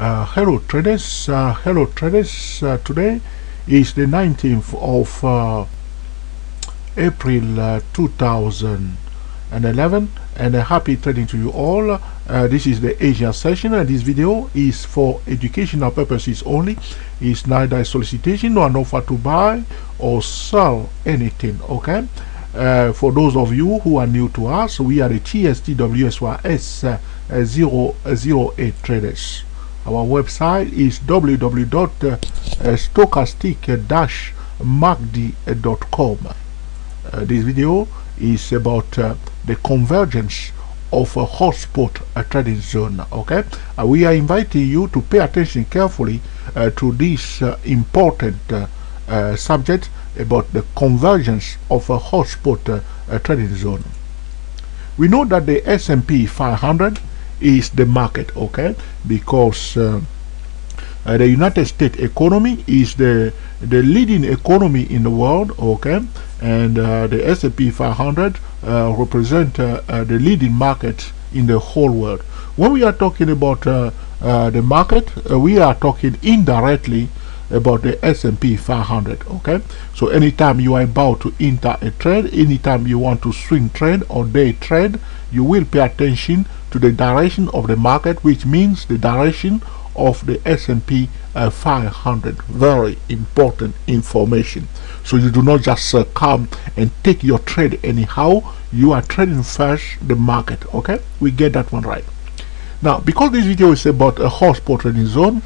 Hello traders. Today is the 19th of April 2011, and happy trading to you all. This is the Asia session, and this video is for educational purposes only. It's neither a solicitation nor an offer to buy or sell anything. Okay. For those of you who are new to us, we are the TSTWSYS 008 traders. Our website is www.stochastic-macd.com. This video is about the convergence of a hotspot trading zone. Okay, we are inviting you to pay attention carefully to this important subject about the convergence of a hotspot trading zone. We know that the S&P 500 is the market, okay, because the United States economy is the leading economy in the world, okay, and the S&P 500 represent the leading market in the whole world. When we are talking about the market, we are talking indirectly about the S&P 500. Okay, so anytime you are about to enter a trade, anytime you want to swing trade or day trade, you will pay attention to the direction of the market, which means the direction of the S&P 500. Very important information. So you do not just come and take your trade anyhow. You are trading first the market. Okay, we get that one right. Now, because this video is about a hotspot trading zone,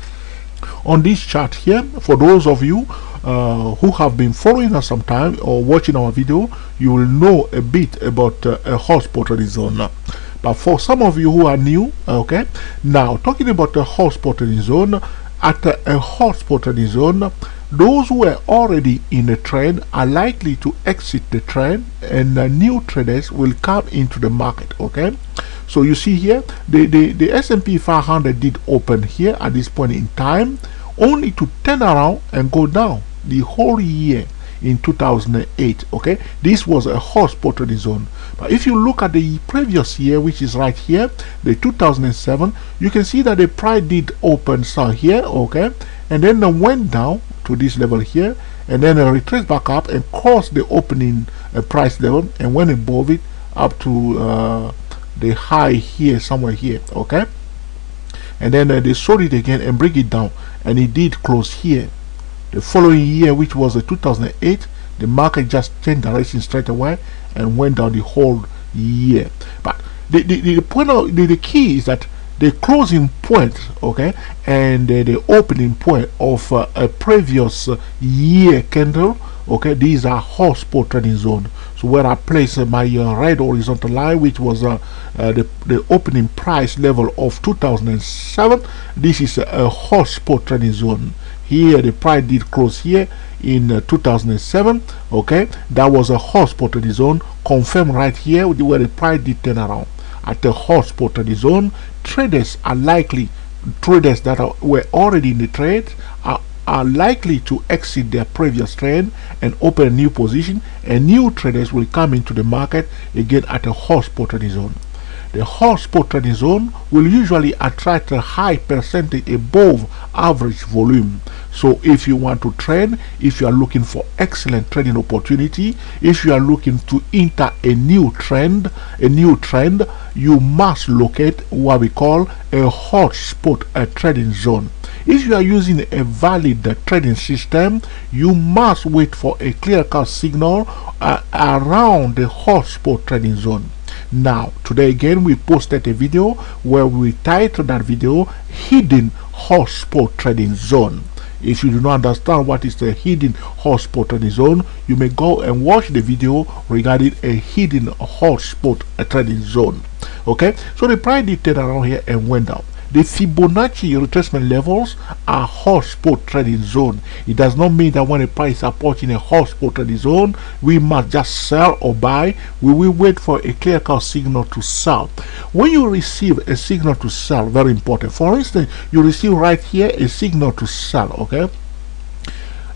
on this chart here, for those of you who have been following us some time or watching our video, you will know a bit about a hotspot trading zone. But for some of you who are new, okay, now talking about a hotspot trading zone, at a hotspot trading zone, those who are already in a trend are likely to exit the trend, and new traders will come into the market. Okay, so you see here the S&P 500 did open here at this point in time, only to turn around and go down the whole year in 2008. Okay, this was a hotspot trading zone. But if you look at the previous year, which is right here, the 2007, you can see that the price did open down here, okay, and then it went down to this level here, and then it retraced back up and crossed the opening price level and went above it up to the high here, somewhere here. Okay, and then they sold it again and bring it down, and it did close here. The following year, which was 2008, the market just changed direction straight away and went down the whole year. But the point of the key is that the closing point, okay, and the opening point of a previous year candle, okay, these are hotspot trading zone. So where I place my red horizontal line, which was the opening price level of 2007, this is a hotspot trading zone. Here the price did close here in 2007. Okay, that was a hotspot trading zone, confirmed right here where the price did turn around. At the hotspot trading zone, traders are likely, traders that were already in the trade are likely to exit their previous trade and open a new position, and new traders will come into the market again at a hotspot trading zone. The hotspot trading zone will usually attract a high percentage above average volume. So if you want to trade, if you are looking for excellent trading opportunity, if you are looking to enter a new trend, you must locate what we call a hotspot trading zone. If you are using a valid trading system, you must wait for a clear-cut signal around the hotspot trading zone. Now, today again, we posted a video where we titled that video Hidden Hotspot Trading Zone. If you do not understand what is the hidden hotspot trading zone, you may go and watch the video regarding a hidden hotspot trading zone. Okay, so the price did turn around here and went down. The Fibonacci retracement levels are hotspot trading zone. It does not mean that when a price is approaching a hotspot trading zone, we must just sell or buy. We will wait for a clear-cut signal to sell. When you receive a signal to sell, very important. For instance, you receive right here a signal to sell. Okay.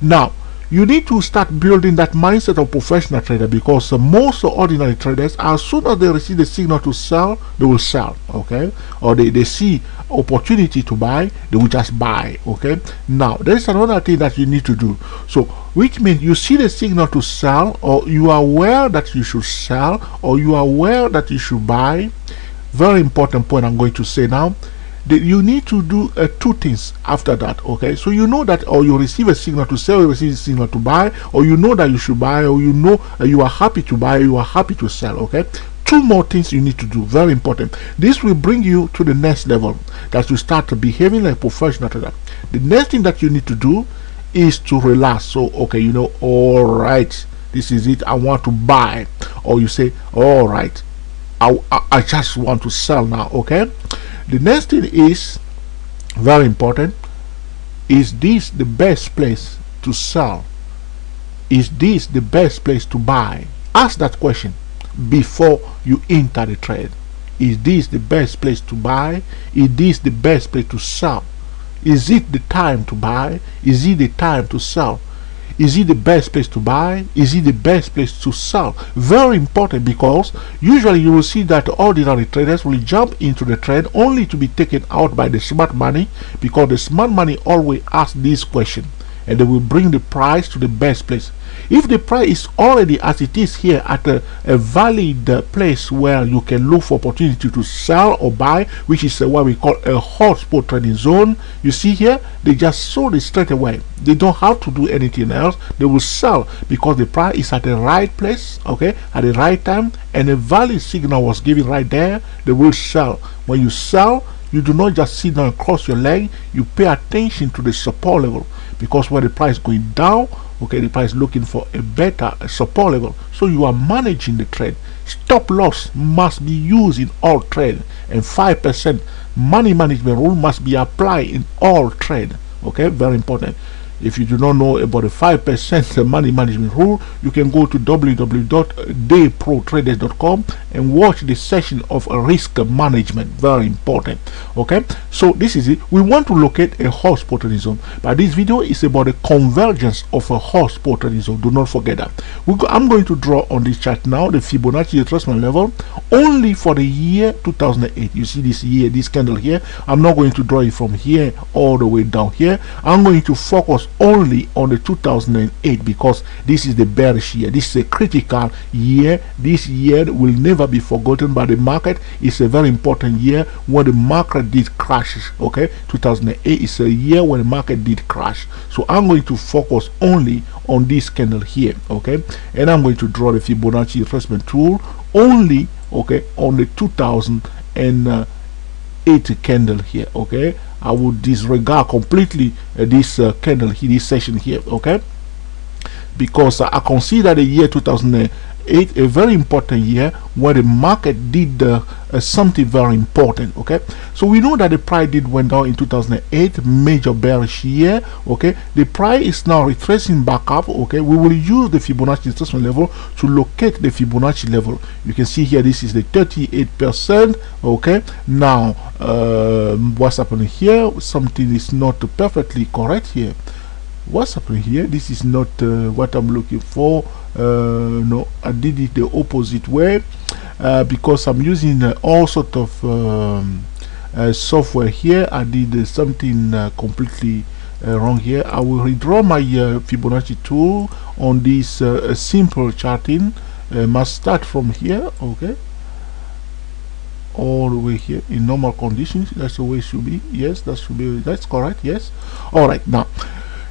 Now, you need to start building that mindset of professional trader, because most ordinary traders, as soon as they receive the signal to sell, they will sell, okay, or they see opportunity to buy, they will just buy, okay. Now there is another thing that you need to do, so which means you see the signal to sell, or you are aware that you should sell, or you are aware that you should buy. Very important point I'm going to say now. You need to do two things after that, okay. So you know that, or you receive a signal to sell, you receive a signal to buy, or you know that you should buy, or you know you are happy to buy, you are happy to sell, okay. Two more things you need to do, very important. This will bring you to the next level, that you start behaving like a professional trader. The next thing that you need to do is to relax. So okay, you know, all right, this is it, I want to buy, or you say, all right, I just want to sell now, okay. The next thing is very important. Is this the best place to sell? Is this the best place to buy? Ask that question before you enter the trade. Is this the best place to buy? Is this the best place to sell? Is it the time to buy? Is it the time to sell? Is it the best place to buy? Is it the best place to sell? Very important, because usually you will see that ordinary traders will jump into the trade only to be taken out by the smart money, because the smart money always asks this question, and they will bring the price to the best place. If the price is already as it is here at a valid place where you can look for opportunity to sell or buy, which is what we call a hotspot trading zone, you see here, they just sold it straight away. They don't have to do anything else. They will sell because the price is at the right place, okay, at the right time, and a valid signal was given right there. They will sell. When you sell, you do not just sit down and cross your leg. You pay attention to the support level, because when the price is going down, okay, the price is looking for a better support level, so you are managing the trade. Stop loss must be used in all trade, and 5% money management rule must be applied in all trade, okay, very important. If you do not know about the 5% money management rule, you can go to www.dayprotraders.com and watch the session of risk management. Very important. Okay, so this is it. We want to locate a hotspot trading zone, but this video is about the convergence of a hotspot trading zone. Do not forget that. I'm going to draw on this chart now the Fibonacci retracement level only for the year 2008. You see this year, this candle here. I'm not going to draw it from here all the way down here. I'm going to focus only on the 2008, because this is the bearish year. This is a critical year. This year will never be forgotten by the market. It's a very important year when the market did crash. Okay, 2008 is a year when the market did crash. So I'm going to focus only on this candle here, okay, and I'm going to draw the Fibonacci retracement tool only, okay, on the 2008 candle here, okay. I would disregard completely this candle here, this session here, okay, because I consider the year 2008 a very important year where the market did something very important, okay. So we know that the price did went down in 2008, major bearish year, okay. The price is now retracing back up, okay. We will use the Fibonacci retracement level to locate the Fibonacci level. You can see here, this is the 38%, okay. Now what's happening here? Something is not perfectly correct here. What's happening here? This is not what I'm looking for. No, I did it the opposite way, because I'm using all sort of software here. I did something completely wrong here. I will redraw my Fibonacci tool on this simple charting. Must start from here, okay, all the way here in normal conditions. That's the way it should be. Yes, that should be, that's correct. Yes. All right, now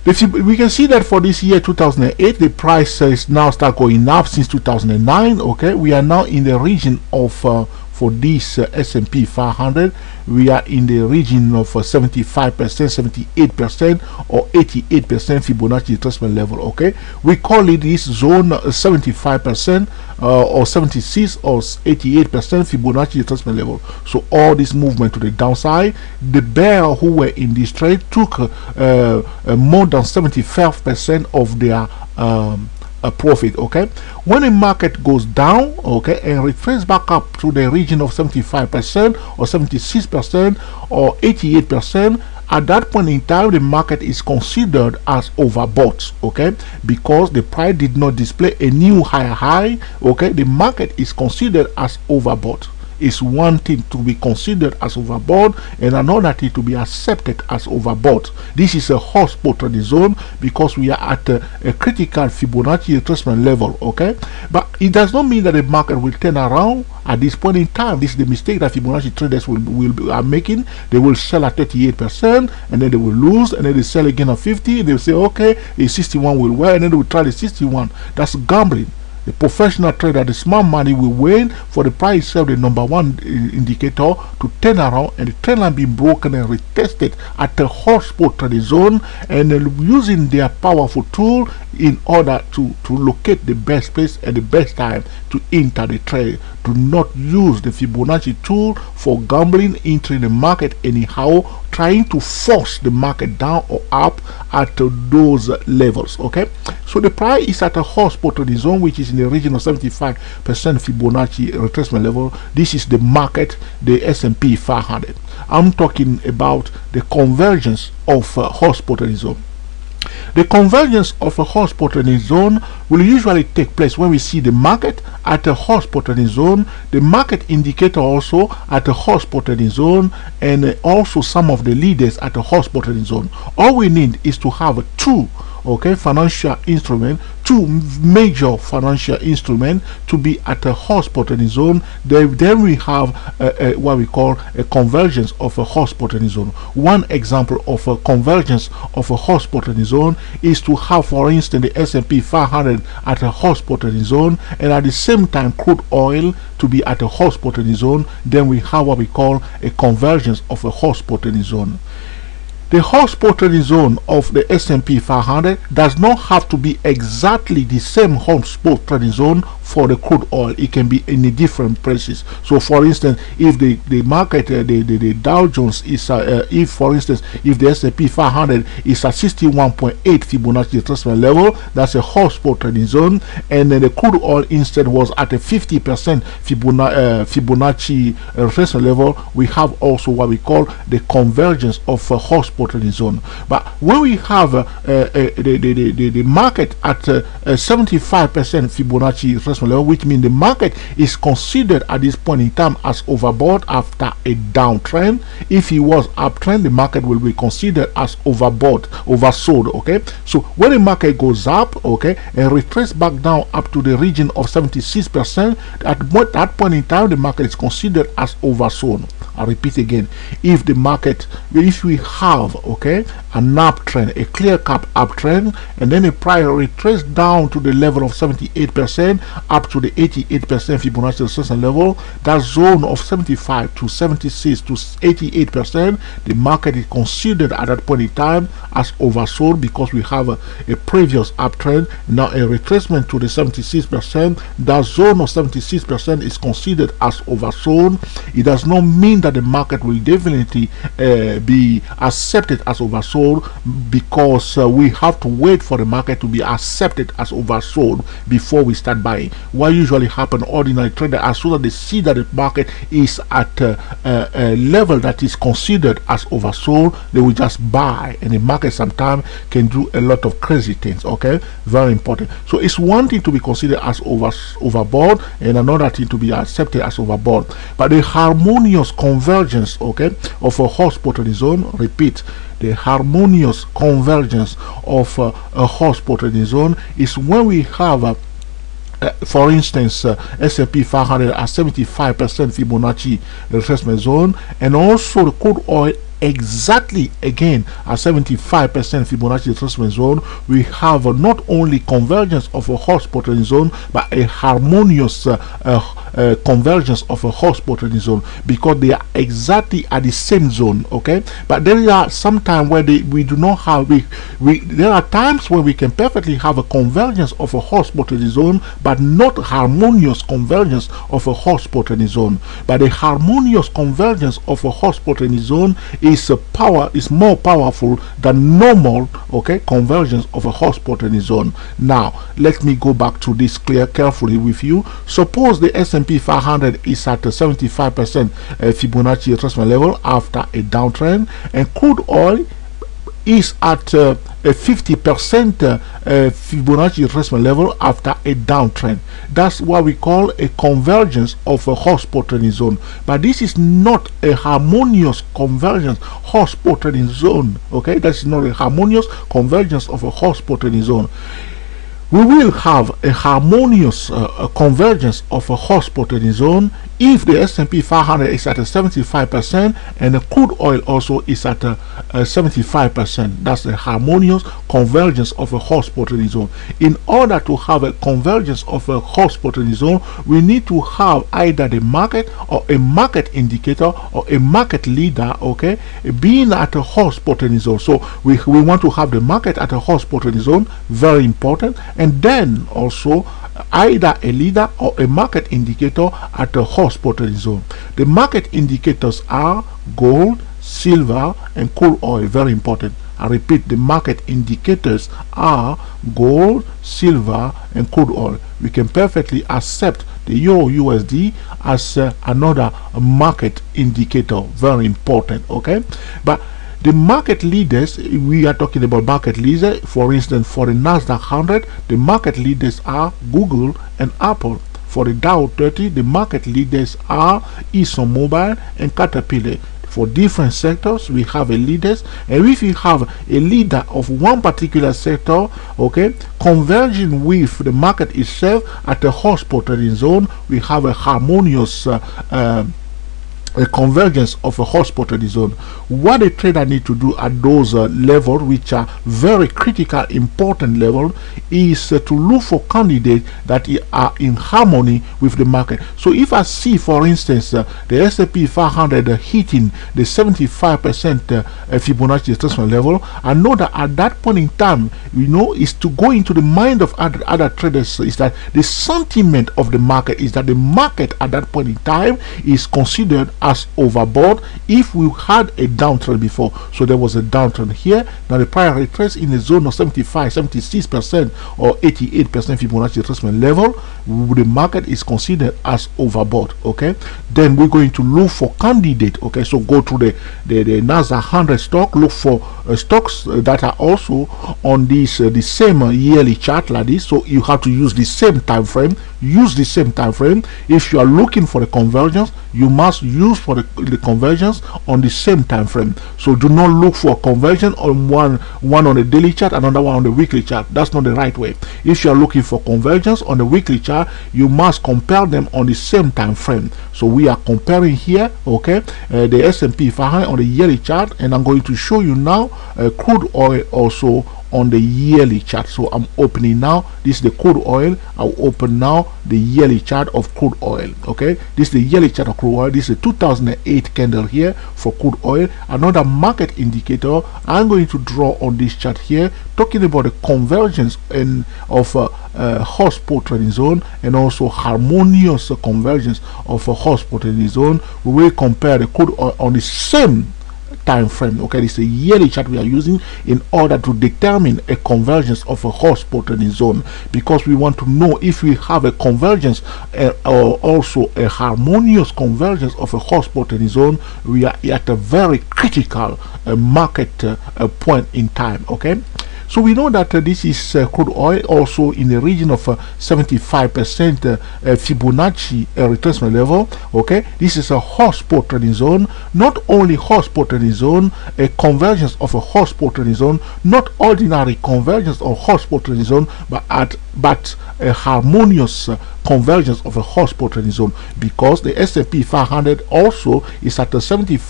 we can see that for this year 2008, the price is now start going up since 2009. Okay, we are now in the region of for this S&P 500, we are in the region of 75%, 78%, or 88% Fibonacci retracement level. Okay, we call it this zone 75%, or 76 or 88% Fibonacci retracement level. So all this movement to the downside, the bear who were in this trade took more than 75% of their profit. Okay, when the market goes down, okay, and retraces back up to the region of 75% or 76% or 88%, at that point in time the market is considered as overbought, okay, because the price did not display a new high, okay. The market is considered as overbought. Is one thing to be considered as overbought and another thing to be accepted as overbought. This is a hot spot trading zone because we are at a critical Fibonacci retracement level, okay. But it does not mean that the market will turn around at this point in time. This is the mistake that Fibonacci traders are making. They will sell at 38% and then they will lose, and then they sell again at 50. They will say, okay, the 61 will wear, and then they will try the 61. That's gambling. The professional trader, the smart money, will wait for the price itself, the number one indicator, to turn around and the trend line being broken and retested at the hot spot trading zone, and using their powerful tool in order to locate the best place and the best time to enter the trade. Do not use the Fibonacci tool for gambling, entering the market anyhow, trying to force the market down or up at those levels, okay. So the price is at a hot spot trading zone, which is in the region of 75% Fibonacci retracement level. This is the market, the S&P 500. I'm talking about the convergence of hot spot trading zone. The convergence of a hot spot trading zone will usually take place when we see the market at a hot spot trading zone, the market indicator also at a hot spot trading zone, and also some of the leaders at a hot spot trading zone. All we need is to have two, okay, financial instrument, two major financial instruments to be at a hot spot trading zone. Then we have what we call a convergence of a hot spot trading zone. One example of a convergence of a hot spot trading zone is to have, for instance, the S&P 500 at a hot spot trading zone, and at the same time crude oil to be at a hot spot trading zone. Then we have what we call a convergence of a hot spot trading zone. The hot spot trading zone of the S&P 500 does not have to be exactly the same hot spot trading zone for the crude oil. It can be in different places. So for instance, if the market, the Dow Jones is if for instance, if the S&P 500 is at 61.8 Fibonacci retracement level, that's a hot spot trading zone, and then the crude oil instead was at a 50% Fibonacci retracement level, we have also what we call the convergence of a hot spot trading zone. But when we have the market at 75% Fibonacci retracement level, which means the market is considered at this point in time as overbought after a downtrend. If it was uptrend, the market will be considered as overbought, oversold, okay. So when the market goes up, okay, and retrace back down up to the region of 76%, at that point in time the market is considered as oversold. I repeat again, if the market, if we have, okay, an uptrend, a clear-cut uptrend, and then a prior retrace down to the level of 78% up to the 88% Fibonacci retracement level, that zone of 75 to 76 to 88%, the market is considered at that point in time as oversold because we have a previous uptrend, now a retracement to the 76%. That zone of 76% is considered as oversold. It does not mean that the market will definitely be accepted as oversold, because we have to wait for the market to be accepted as oversold before we start buying. What usually happens, ordinary trader, as soon as they see that the market is at a level that is considered as oversold, they will just buy, and the market sometimes can do a lot of crazy things, okay. Very important. So it's one thing to be considered as overbought and another thing to be accepted as overbought. But the harmonious convergence, okay, of a hot spot trading zone, repeat, the harmonious convergence of a hot spot trading zone is when we have for instance, S&P 500 at 75% Fibonacci retracement zone, and also the crude oil exactly again at 75% Fibonacci retracement zone. We have not only convergence of a hot spot trading zone, but a harmonious convergence of a hot spot trading zone, because they are exactly at the same zone, okay. But there are some times where we do not have, there are times where we can perfectly have a convergence of a hot spot trading zone, but not harmonious convergence of a hot spot trading zone. But the harmonious convergence of a hot spot trading zone is more powerful than normal, okay, convergence of a hot spot in the zone. Now let me go back to this carefully with you. Suppose the S&P 500 is at a 75% Fibonacci retracement level after a downtrend, and crude oil is at a 50% Fibonacci retracement level after a downtrend. That's what we call a convergence of a hot spot trading zone. But this is not a harmonious convergence hot spot trading zone. Okay, that's not a harmonious convergence of a hot spot trading zone. We will have a harmonious convergence of a hot spot trading zone if the S&P 500 is at a 75% and the crude oil also is at a 75%. That's a harmonious convergence of a hot spot trading zone. In order to have a convergence of a hot spot trading zone, we need to have either the market or a market indicator or a market leader, okay, being at a hot spot trading zone. So we want to have the market at a hot spot trading zone, very important, and then also either a leader or a market indicator at a hot spot trading zone. The market indicators are gold, silver, and crude oil. Very important. I repeat, the market indicators are gold, silver, and crude oil. We can perfectly accept the Euro USD as another market indicator. Very important. Okay, but the market leaders, we are talking about market leaders. For instance, for the Nasdaq 100, the market leaders are Google and Apple. For the Dow 30, the market leaders are ExxonMobil and Caterpillar. For different sectors, we have a leaders, and if you have a leader of one particular sector, okay, converging with the market itself at a hot spot trading zone, we have a harmonious a convergence of a hot spot trading zone. What a trader need to do at those levels, which are very critical, important level, is to look for candidates that are in harmony with the market. So if I see, for instance, the S&P 500 hitting the 75% Fibonacci retracement level, I know that at that point in time, is to go into the mind of other traders, is that the sentiment of the market is that the market at that point in time is considered as overbought if we had a downtrend before. So there was a downtrend here. Now the prior retrace in the zone of 75, 76% or 88% Fibonacci retracement level, the market is considered as overbought. Okay, then we're going to look for candidate. Okay, so go to the Nasdaq 100 stock, look for stocks that are also on this the same yearly chart like this. So you have to use the same time frame. Use the same time frame. If you are looking for the convergence, you must use for the convergence on the same time frame. So do not look for conversion on one on the daily chart, another one on the weekly chart. That's not the right way. If you are looking for convergence on the weekly chart, you must compare them on the same time frame. So we are comparing here, okay, the S&P 500 on the yearly chart, and I'm going to show you now crude oil also on the yearly chart. So I'm opening now. This is the crude oil. I'll open now the yearly chart of crude oil. Okay, this is the yearly chart of crude oil. This is a 2008 candle here for crude oil. Another market indicator I'm going to draw on this chart here, talking about the convergence of hot spot trading zone and also harmonious convergence of a hot spot trading zone. We will compare the crude oil on the same time frame. Okay, this is a yearly chart we are using in order to determine a convergence of a hot spot trading zone, because we want to know if we have a convergence or also a harmonious convergence of a hot spot trading zone. We are at a very critical market point in time. Okay, so we know that this is crude oil also in the region of 75% Fibonacci retracement level. Okay, this is a hot spot trading zone. Not only hot spot trading zone, a convergence of a hot spot trading zone, not ordinary convergence of hot spot trading zone, but a harmonious convergence of a hot spot trading zone, because the S&P 500 also is at a 75%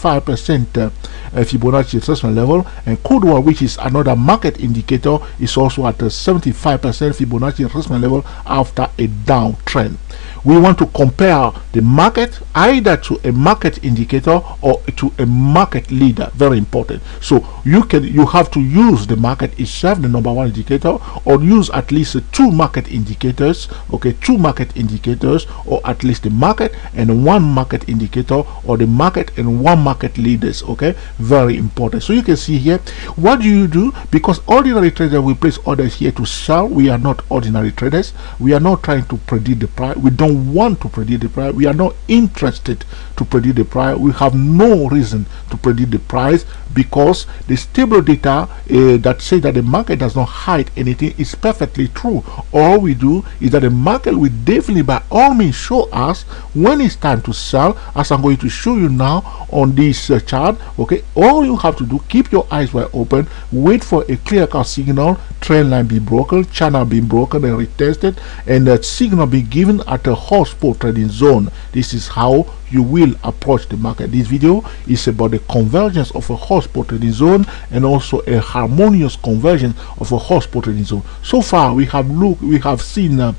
Fibonacci retracement level, and crude oil, which is another market indicator, is also at a 75% Fibonacci retracement level after a downtrend. We want to compare the market either to a market indicator or to a market leader. Very important. So you have to use the market itself, the number one indicator, or use at least two market indicators. Okay, two market indicators, or at least the market and one market indicator, or the market and one market leaders. Okay, very important. So you can see here, what do you do? Because ordinary traders will place orders here to sell. We are not ordinary traders. We are not trying to predict the price. We don't want to predict the price. We are not interested to predict the price. We have no reason to predict the price, because the stable data that say that the market does not hide anything is perfectly true. All we do is that the market will definitely by all means show us when it's time to sell, as I'm going to show you now on this chart. Okay, all you have to do, keep your eyes wide open, wait for a clear-cut signal, trend line be broken, channel being broken and retested, and that signal be given at a hotspot trading zone. This is how you will approach the market. This video is about the convergence of a hotspot trading zone and also a harmonious convergence of a hotspot trading zone. So far we have seen the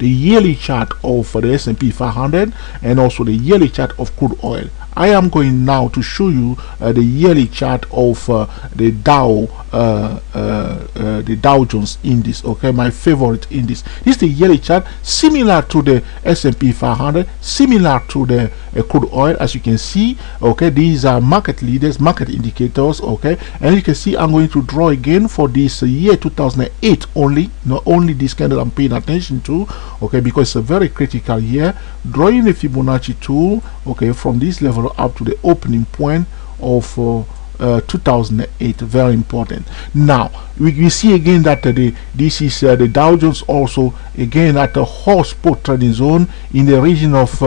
yearly chart of the S&P 500 and also the yearly chart of crude oil. I am going now to show you the yearly chart of the Dow Jones index. Okay, my favorite index. This is the yearly chart, similar to the S&P 500, similar to the crude oil. As you can see, okay, these are market leaders, market indicators. Okay, and you can see I'm going to draw again for this year 2008 only, not only this candle I'm paying attention to. Okay, because it's a very critical year. Drawing the Fibonacci tool, okay, from this level up to the opening point of 2008. Very important. Now we see again that this is the Dow Jones also again at the hotspot trading zone in the region of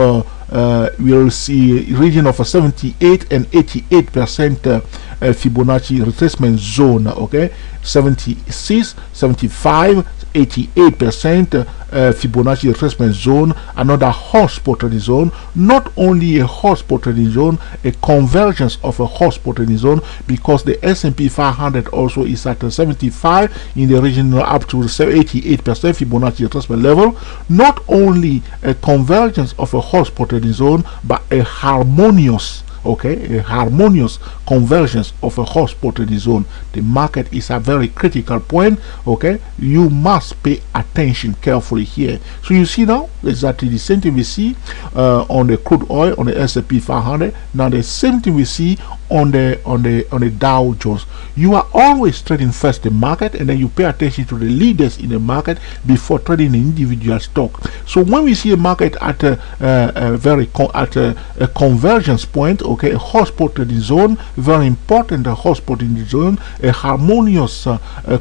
we'll see region of 78 and 88% Fibonacci retracement zone. Okay, 76, 75, 88% Fibonacci retracement zone, another hotspot trading zone. Not only a hotspot trading zone, a convergence of a hotspot trading zone, because the S&P 500 also is at 75 in the region up to 88% Fibonacci retracement level. Not only a convergence of a hotspot trading zone, but a harmonious, okay, a harmonious convergence of a hotspot trading zone. The market is a very critical point. Okay, you must pay attention carefully here. So you see now exactly the same thing we see on the crude oil, on the S&P 500. Now the same thing we see on the Dow Jones. You are always trading first the market, and then you pay attention to the leaders in the market before trading an individual stock. So when we see a market at a convergence point, okay, a hotspot trading zone, very important, a hotspot in the zone, a harmonious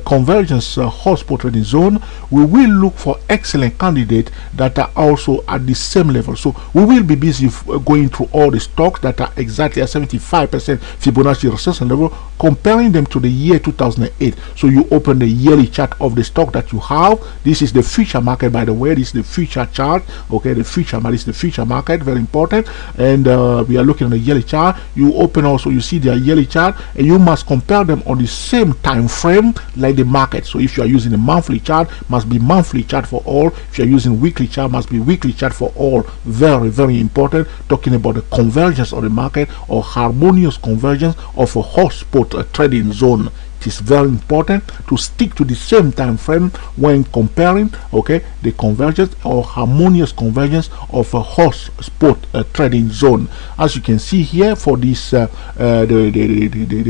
convergence hotspot trading zone, we will look for excellent candidates that are also at the same level. So we will be busy going through all the stocks that are exactly at 75% Fibonacci retracement level, comparing them to the year 2008. So you open the yearly chart of the stock that you have. This is the future market, by the way. This is the future chart. Okay, the future market is the future market, very important. And we are looking at the yearly chart. You open also, you see their yearly chart, and you must compare them on the same time frame like the market. So if you are using a monthly chart, must be monthly chart for all. If you are using weekly chart, must be weekly chart for all. Very, very important. Talking about the convergence of the market or harmonious convergence of a hotspot trading zone. It is very important to stick to the same time frame when comparing, okay, the convergence or harmonious convergence of a hotspot trading zone. As you can see here, for this the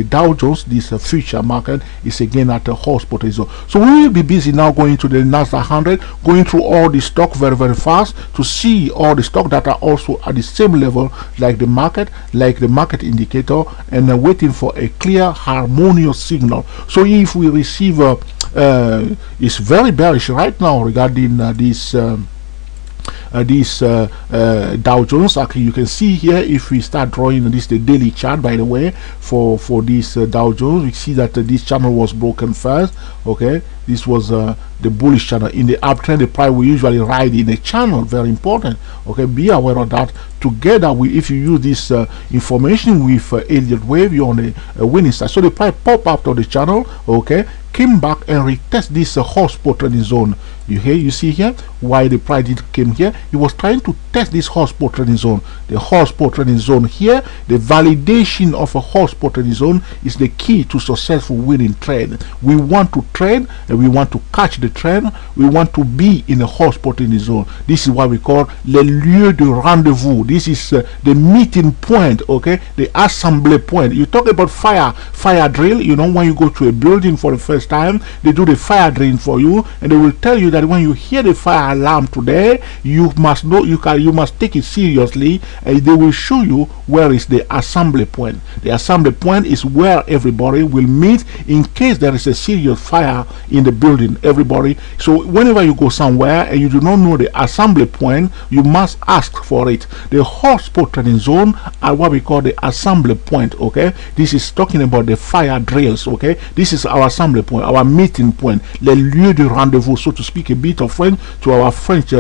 Dow Jones, this future market is again at a hotspot trading zone. So we will be busy now going to the Nasdaq 100, going through all the stock very, very fast to see all the stock that are also at the same level like the market indicator, and waiting for a clear harmonious signal. So if we receive it's very bearish right now regarding this Dow Jones. Actually, you can see here, if we start drawing this, the daily chart, by the way, for this Dow Jones, we see that this channel was broken first. Okay, this was the bullish channel. In the uptrend, the price will usually ride in a channel. Very important. Okay, be aware of that. Together with, if you use this information with Elliott wave, you're on a winning side. So the price pop up to the channel. Okay, came back and retest this hotspot trading zone. You see here why the price came here. It was trying to test this hotspot trading zone. The hotspot trading zone here, the validation of a hotspot trading zone is the key to successful winning trade. We want to trade and we want to catch the trend. We want to be in a hotspot trading zone. This is what we call le lieu de rendezvous. This is the meeting point, okay, the assembly point. You talk about fire drill. You know, when you go to a building for the first time, they do the fire drill for you, and they will tell you that when you hear the fire alarm today, you must know, you must take it seriously, and they will show you where is the assembly point. The assembly point is where everybody will meet in case there is a serious fire in the building. Everybody. So whenever you go somewhere and you do not know the assembly point, you must ask for it. The hotspot trading zone are what we call the assembly point. Okay, this is talking about the fire drills. Okay, this is our assembly point, our meeting point, le lieu de rendezvous, so to speak a bit of French to our French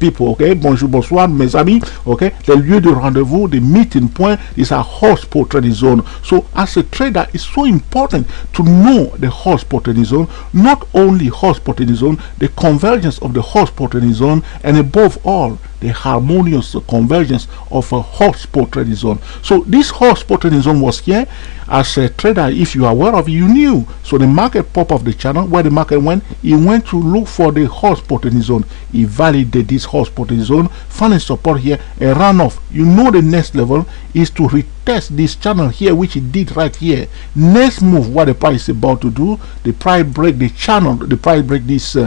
people. Okay, bonjour, bonsoir, mes amis. Okay, the lieu de rendezvous, the meeting point is a hotspot trading zone. So as a trader, it's so important to know the hotspot trading zone, not only hotspot trading zone, the convergence of the hotspot trading zone, and above all, the harmonious convergence of a hotspot trading zone. So this hotspot trading zone was here. As a trader, if you are aware of it, you knew. So the market pop off the channel where the market went. He went to look for the hotspot trading zone. He validated this hotspot trading zone, found a support here, and ran off. You know the next level is to retest this channel here, which it did right here. Next move, what the price is about to do, the price break the channel, the price break this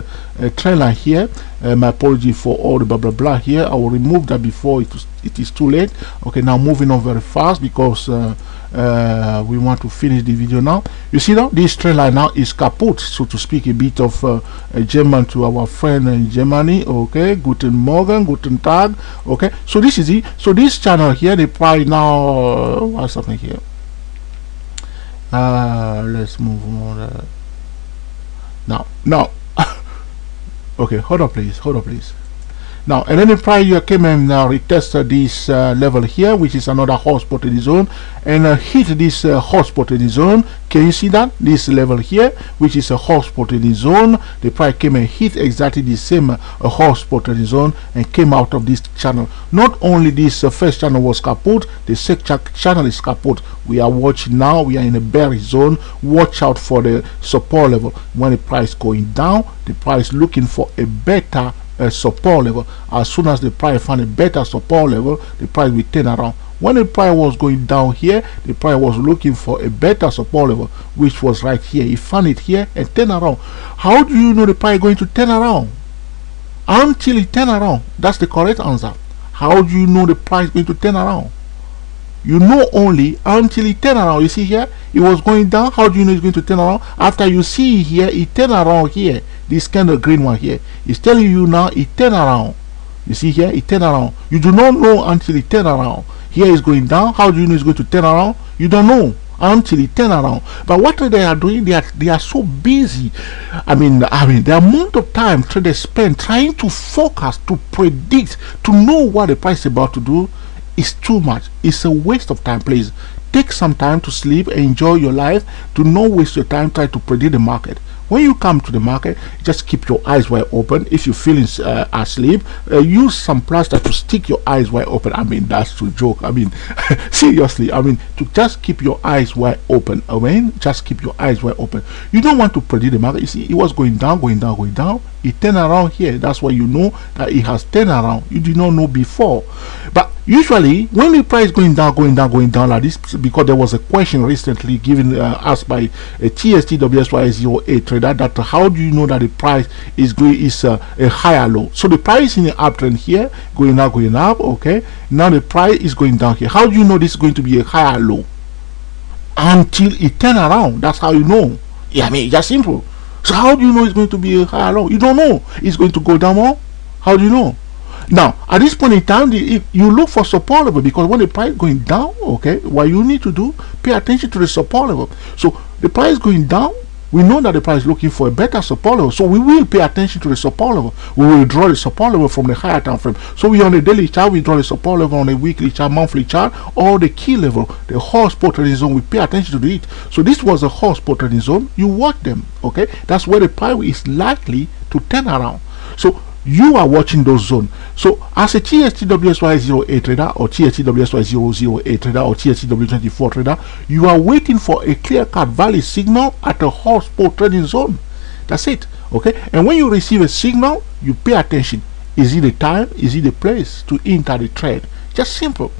trend line here. My apology for all the blah blah blah here. I will remove that before it is too late. Okay, now moving on very fast because we want to finish the video now. You see now this trend line now is kaput, so to speak a bit of German to our friend in Germany. Okay, guten Morgen, guten Tag. Okay, so this is it. So this channel here, the price now what's happening here? Let's move on. Now okay, hold on please. Now, and then the price you came and retested this level here, which is another hotspot in the zone, and hit this hotspot in the zone. Can you see that? This level here, which is a hotspot in the zone, the price came and hit exactly the same hotspot in the zone and came out of this channel. Not only this first channel was kaput, the second channel is kaput. We are watching now, we are in a bearish zone. Watch out for the support level. When the price going down, the price looking for a better support level. As soon as the price find a better support level, the price will turn around. When the price was going down here, the price was looking for a better support level, which was right here. He found it here and turn around. How do you know the price is going to turn around? Until it turn around. That's the correct answer. How do you know the price is going to turn around? You know only until it turn around. You see here, it was going down. How do you know it's going to turn around? After you see here, it turn around here. This kind of green one here is telling you now it turn around. You see here, it turn around. You do not know until it turn around. Here is going down. How do you know it's going to turn around? You don't know until it turn around. But what they are doing, they are so busy. I mean the amount of time traders spend trying to focus, to predict, to know what the price is about to do is too much. It's a waste of time. Please take some time to sleep and enjoy your life. Do not waste your time trying to predict the market. When you come to the market, just keep your eyes wide open. If you're feeling asleep, use some plaster to stick your eyes wide open. I mean, that's to joke. I mean, seriously. I mean, to just keep your eyes wide open. I mean, just keep your eyes wide open. You don't want to predict the market. You see, it was going down, going down, going down. It turned around here. That's why you know that it has turned around. You did not know before. But usually, when the price going down, going down, going down like this, because there was a question recently given asked by a TSTWSY08 trader that how do you know that the price is going a higher low? So the price in the uptrend here, going up, okay. Now the price is going down here. How do you know this is going to be a higher low? Until it turn around. That's how you know. Yeah, I mean, it's just simple. So how do you know it's going to be a higher low? You don't know. It's going to go down more. How do you know? Now, at this point in time, if you look for support level, because when the price is going down, okay, what you need to do, pay attention to the support level. So the price is going down, we know that the price is looking for a better support level, so we will pay attention to the support level. We will draw the support level from the higher time frame. So we on the daily chart, we draw the support level on the weekly chart, monthly chart, or the key level, the horse spot trading zone. We pay attention to it. So this was a horse spot trading zone. You watch them, okay? That's where the price is likely to turn around. So you are watching those zones. So as a TSTWSY08 trader or TSTWSY008 trader or TSTW24 trader, you are waiting for a clear-cut value signal at a horse spot trading zone. That's it, okay? And when you receive a signal, you pay attention. Is it the time? Is it the place to enter the trade? Just simple.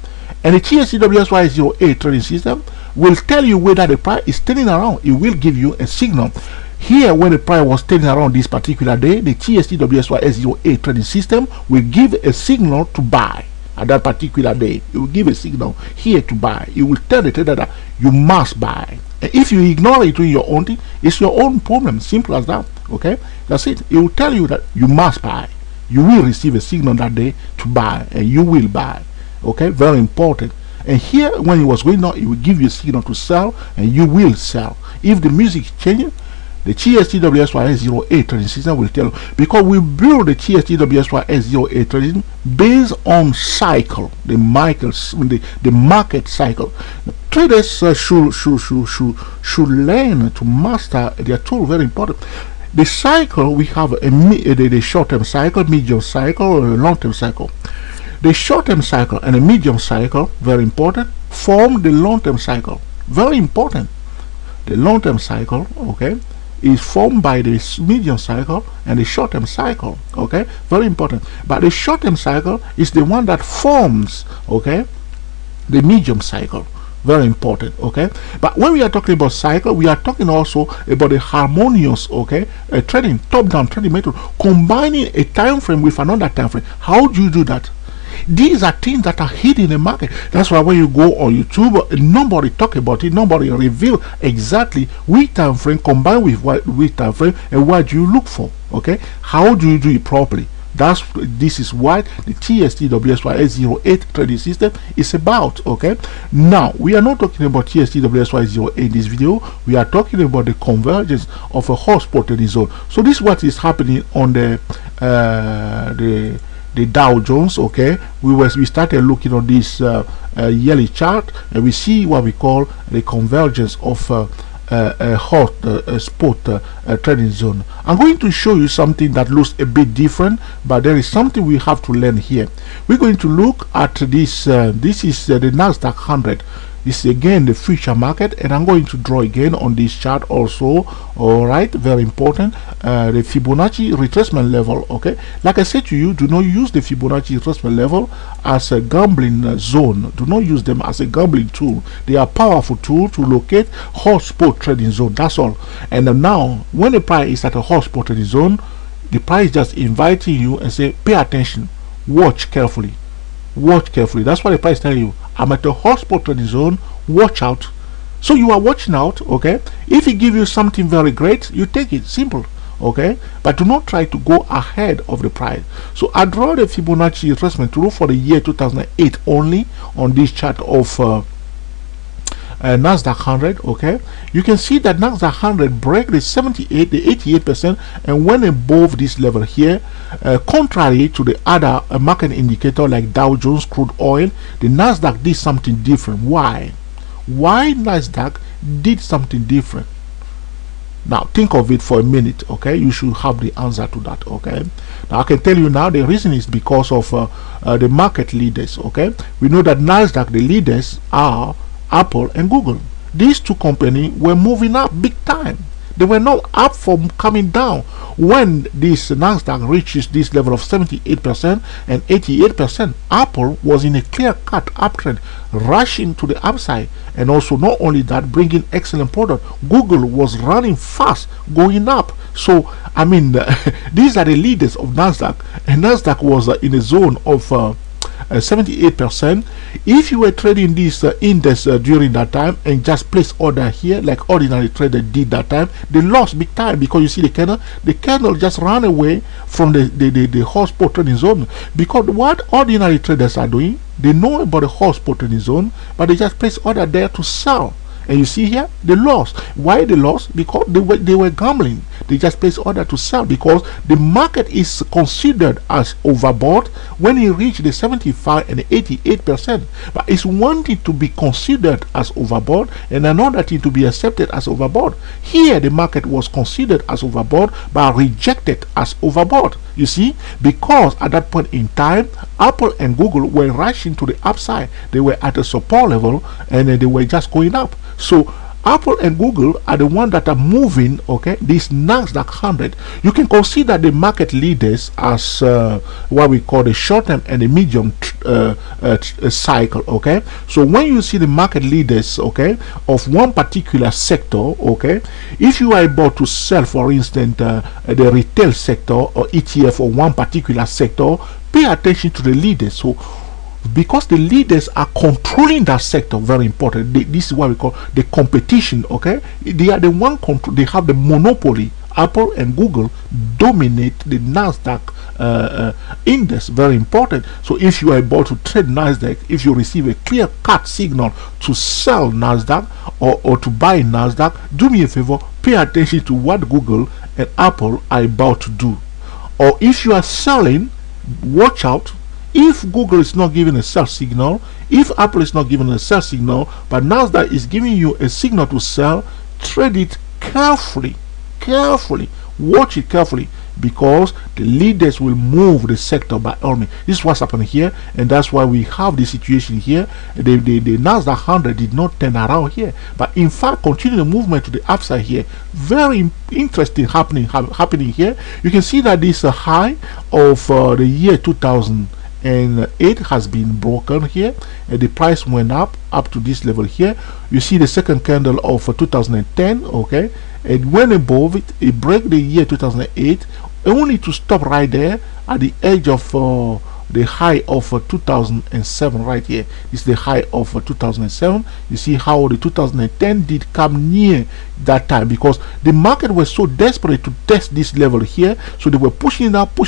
And the TSTWSY08 trading system will tell you whether the price is turning around. It will give you a signal. Here, when the price was turning around this particular day, the TSTWSY08 trading system will give a signal to buy at that particular day. It will give a signal here to buy. It will tell the trader that you must buy. And if you ignore it doing your own thing, it's your own problem. Simple as that. Okay, that's it. It will tell you that you must buy. You will receive a signal that day to buy, and you will buy. Okay, very important. And here, when it was going on, it will give you a signal to sell, and you will sell. If the music is changing, the TSTWSY08 trading system will tell you, because we build the TSTWSY08 trading based on cycle, the market cycle. Traders should learn to master their tool. Very important. The cycle, we have the short-term cycle, medium cycle, or a long-term cycle. The short-term cycle and the medium cycle, very important, form the long-term cycle. Very important. The long-term cycle, okay, is formed by the medium cycle and the short-term cycle. Okay, very important. But the short-term cycle is the one that forms, okay, the medium cycle. Very important. Okay, but when we are talking about cycle, we are talking also about the harmonious, okay, trading, top-down trading method, combining a time frame with another time frame. How do you do that? These are things that are hidden in the market. That's why when you go on YouTube, nobody talk about it, nobody reveal exactly which time frame combined with which time frame and what do you look for. Okay, how do you do it properly? This is what the TSTWSY08 trading system is about. Okay, now we are not talking about TSTWSY08 in this video. We are talking about the convergence of a horse spot trading zone. So this is what is happening on the Dow Jones. Okay, we started looking on this yearly chart, and we see what we call the convergence of a hot spot trading zone. I'm going to show you something that looks a bit different, but there is something we have to learn here. We're going to look at this. This is the Nasdaq 100. This is again the future market, and I'm going to draw again on this chart also. All right, very important. The Fibonacci retracement level. Okay, like I said to you, do not use the Fibonacci retracement level as a gambling zone. Do not use them as a gambling tool. They are powerful tool to locate hot spot trading zone. That's all. And now, when the price is at a hot spot trading zone, the price is just inviting you and say, pay attention, watch carefully. Watch carefully. That's what the price is telling you. I'm at a hot spot trading zone. Watch out. So you are watching out. Okay. If it gives you something very great, you take it. Simple. Okay. But do not try to go ahead of the price. So I draw the Fibonacci retracement tool for the year 2008 only on this chart of Nasdaq 100. Okay, you can see that Nasdaq 100 break the 78, the 88%, and went above this level here. Contrary to the other market indicator like Dow Jones, crude oil, the Nasdaq did something different. Why Nasdaq did something different? Now think of it for a minute. Okay, you should have the answer to that. Okay, now I can tell you now the reason is because of the market leaders. Okay, we know that Nasdaq, the leaders are Apple and Google. These two companies were moving up big time. They were not up from coming down. When this Nasdaq reaches this level of 78% and 88%, Apple was in a clear-cut uptrend, rushing to the upside. And also, not only that, bringing excellent product. Google was running fast, going up. So, I mean, these are the leaders of Nasdaq, and Nasdaq was in a zone of 78%. If you were trading this index during that time and just place order here like ordinary trader did that time, they lost big time, because you see the candle just ran away from the hot spot trading zone. Because what ordinary traders are doing, they know about the hot spot trading zone, but they just place order there to sell. And you see here, they lost. Why they lost? Because they were gambling. They just placed order to sell because the market is considered as overbought when it reached the 75 and 88%. But it's one thing to be considered as overbought and another thing to be accepted as overbought. Here, the market was considered as overbought but rejected as overbought. You see, because at that point in time, Apple and Google were rushing to the upside. They were at a support level and they were just going up. So Apple and Google are the ones that are moving, okay, this Nasdaq 100. You can consider the market leaders as what we call the short-term and the medium cycle, okay. So when you see the market leaders, okay, of one particular sector, okay, if you are about to sell, for instance, the retail sector or ETF or one particular sector, pay attention to the leaders. So because the leaders are controlling that sector, very important. This is what we call the competition, okay. They are the one control, they have the monopoly. Apple and Google dominate the Nasdaq index, very important. So if you are about to trade Nasdaq, if you receive a clear cut signal to sell Nasdaq or to buy Nasdaq, do me a favor, pay attention to what Google and Apple are about to do. Or if you are selling, watch out. If Google is not giving a sell signal, if Apple is not giving a sell signal, but Nasdaq is giving you a signal to sell, trade it carefully, watch it carefully, because the leaders will move the sector by all means. This is what's happening here, and that's why we have the situation here. The Nasdaq 100 did not turn around here, but in fact continue the movement to the upside here. Very interesting happening here. You can see that this high of the year 2000 and it has been broken here, and the price went up to this level here. You see the second candle of 2010, okay, and went above it. It broke the year 2008 only to stop right there at the edge of the high of 2007 right here. This is the high of 2007. You see how the 2010 did come near that time, because the market was so desperate to test this level here, so they were pushing up to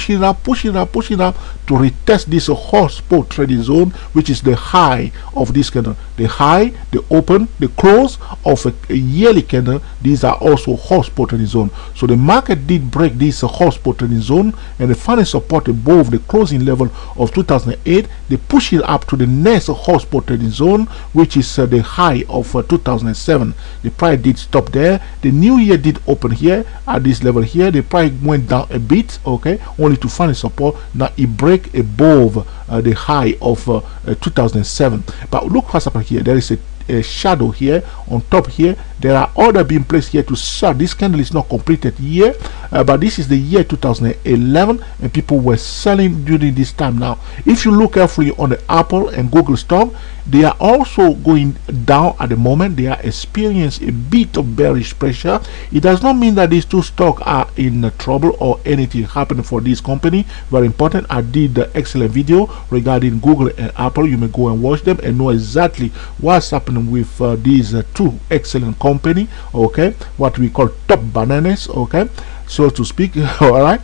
retest this hot spot trading zone, which is the high of this candle. The high, the open, the close of a yearly candle, these are also hot spot trading zone. So the market did break this hot spot trading zone, and the final support above the closing level of 2008. They push it up to the next hot spot trading zone, which is the high of 2007. The price did stop there. The new year did open here at this level here. The price went down a bit, okay, only to find a support. Now it break above the high of 2007. But look what's happened here. There is a shadow here on top here. There are orders being placed here to sell. This candle is not completed here, but this is the year 2011, and people were selling during this time. Now if you look carefully on the Apple and Google stock, they are also going down at the moment. They are experiencing a bit of bearish pressure. It does not mean that these two stocks are in trouble or anything happening for this company. Very important. I did an excellent video regarding Google and Apple. You may go and watch them and know exactly what's happening with these two excellent company, okay, what we call top bananas, okay, so to speak. All right,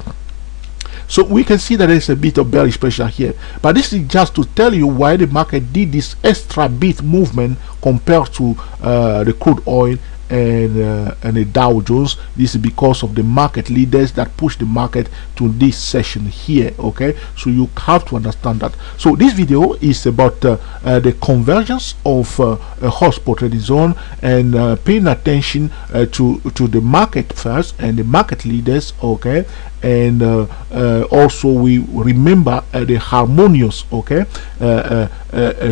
so we can see that there's a bit of bearish pressure here, but this is just to tell you why the market did this extra bit movement compared to the crude oil and the Dow Jones. This is because of the market leaders that push the market to this session here, okay. So you have to understand that. So this video is about the convergence of a hot spot trading zone, and paying attention to the market first and the market leaders, okay. And also we remember the harmonious, okay,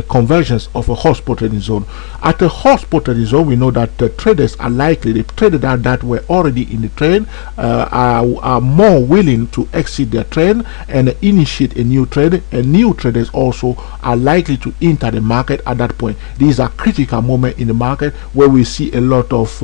convergence of a hot spot trading zone. At a hot spot trading zone, we know that traders are likely, the traders that were already in the trade are more willing to exit their trade and initiate a new trade, and new traders also are likely to enter the market at that point. These are critical moments in the market where we see a lot of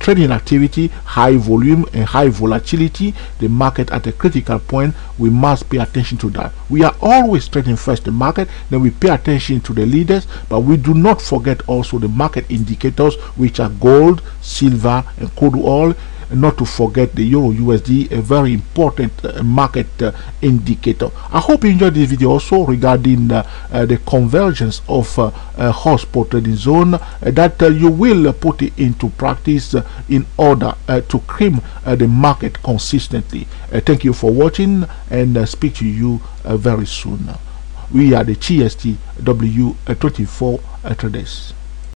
trading activity, high volume and high volatility. The market at a critical point, we must pay attention to that. We are always trading first the market, then we pay attention to the leaders, but we do not forget also the market indicators, which are gold, gold, silver, and crude oil. And not to forget the Euro USD, a very important market indicator. I hope you enjoyed this video also regarding the convergence of hotspot trading zone, that you will put it into practice in order to cream the market consistently. Thank you for watching, and speak to you very soon. We are the GSTW 24 traders.